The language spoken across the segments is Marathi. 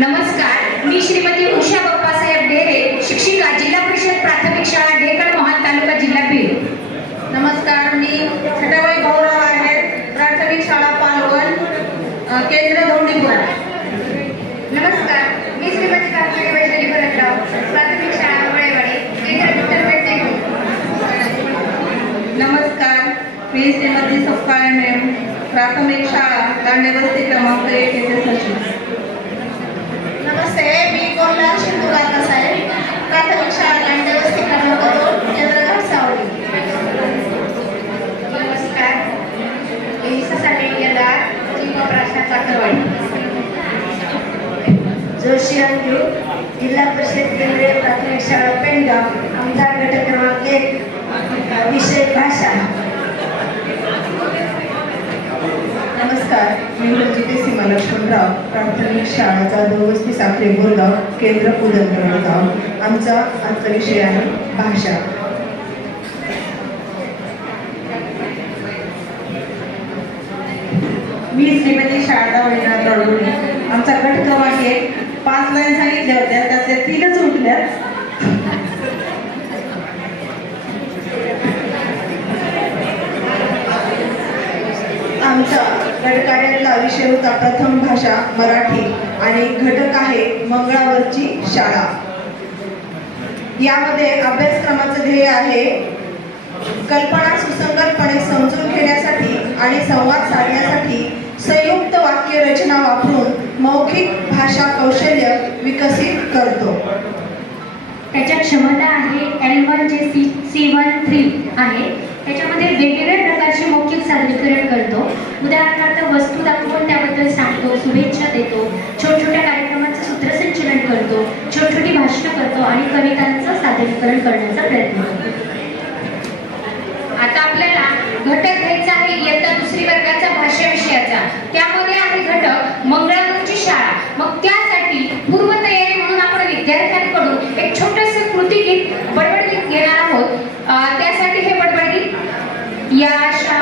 नमस्कार मी श्रीमती उषा बाप्पासाहेब डेरे शिक्षिका जिल्हा परिषद प्राथमिक शाळा ढेकळ महाल तालुका जिल्हा बीड. नमस्कार मी छटाबाई भाऊराव आहे प्राथमिक शाळा पालवण केंद्र धोंडीपुरा. नमस्कार मी श्रीमती कांतरे वैशाली भरतराव प्राथमिक शाळा वळेवाडी केंद्र. नमस्कार मी श्रीमती सपकाळे मॅम प्राथमिक शाळा दांडेवस्ती क्रमांक एक. जोशी अंजू जिल्हा परिषद केंद्रीय प्राथमिक शाळा पेंडगाव आमदार गट क्रमांक एक विषय भाषा. नमस्कार मी रजिते सीमा लक्ष्मणराव प्राथमिक शाळा जाधवस्ती साखरे बोरगाव केंद्र उदयनगाव आमचा आजचा विषय आहे भाषा. मी श्रीमती शारदा वैनाथ आमचा गट क्रमांक एक पाच लाईन सांगितल्या होत्या त्यातल्या तीनच उठल्या आमचा गटकार्यातला विषय होता प्रथम भाषा मराठी आणि घटक आहे मंगळावरची शाळा. यामध्ये अभ्यासक्रमाचं ध्येय आहे कल्पना सुसंगत करतो. त्याच्या क्षमता आहे एल वन जे सी सी वन थ्री आहे. त्याच्यामध्ये वेगवेगळ्या प्रकारचे मौखिक सादरीकरण करतो. उदाहरणार्थ वस्तू दाखवून त्याबद्दल सांगतो शुभेच्छा देतो छोट छोट्या कार्यक्रमाचं सूत्रसंचलन करतो छोट छोटी भाषणं करतो आणि कवितांचं सादरीकरण करण्याचा प्रयत्न करतो. आता आपल्याला घटक घ्यायचा आहे इयत्ता दुसरी वर्गाचा भाषा विषयाचा. त्यामध्ये आहे घटक मग Yeah.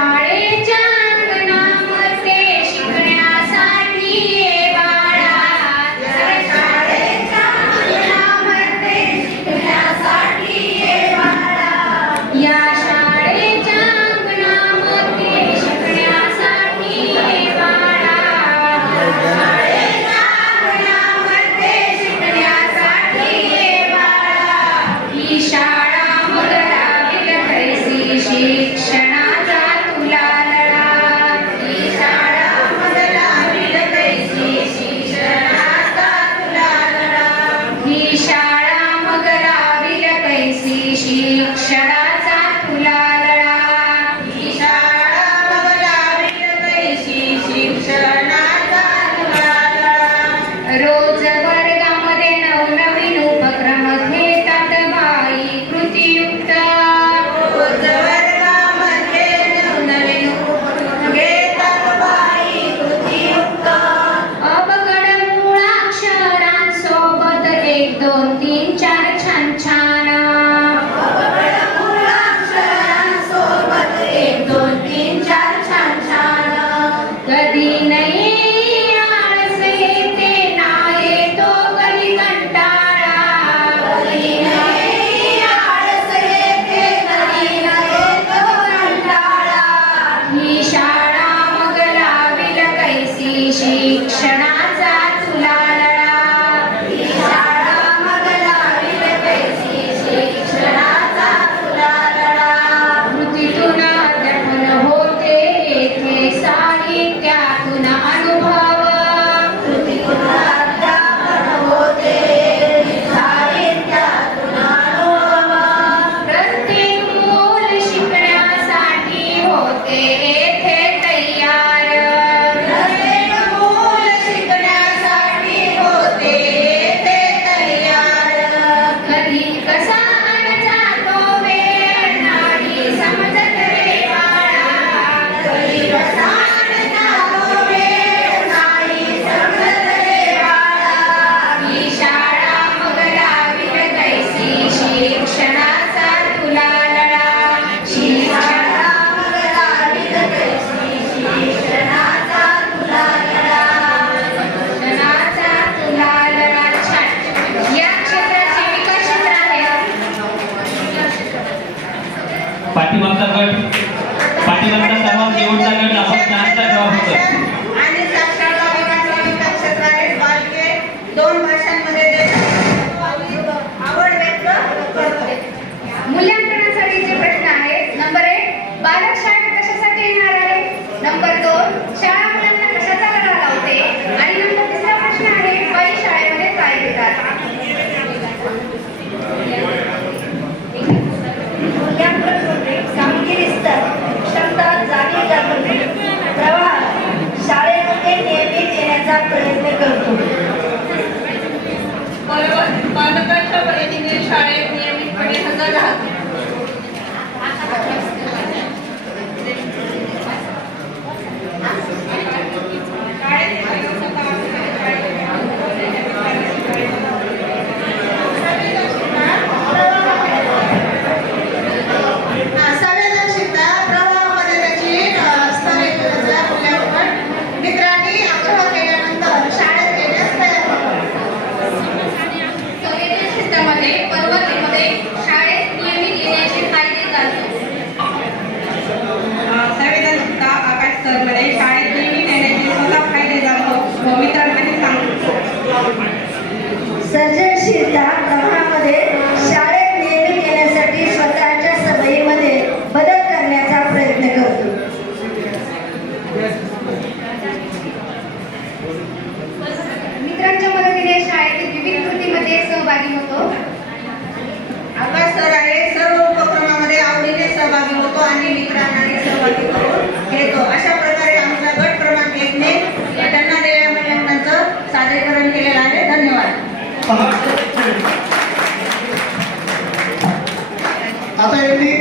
आता यांनी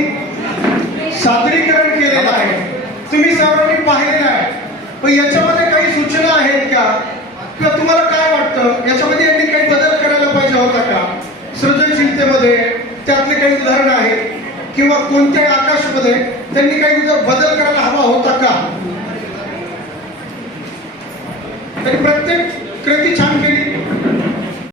सादरीकरण केलेलं आहे. तुम्ही सर्वांनी पाहिलेलं आहे. पण याच्यामध्ये काही सूचना आहेत का? किंवा तुम्हाला काय वाटतं? याच्यामध्ये यांनी काही बदल करायला पाहिजे होता का? सृजनशीलतेमध्ये त्यातले काही उदाहरण आहेत. किंवा कोणत्याही आकाशमध्ये त्यांनी काही बदल करायला हवा होता का? तरी प्रत्येक कृती छान केली.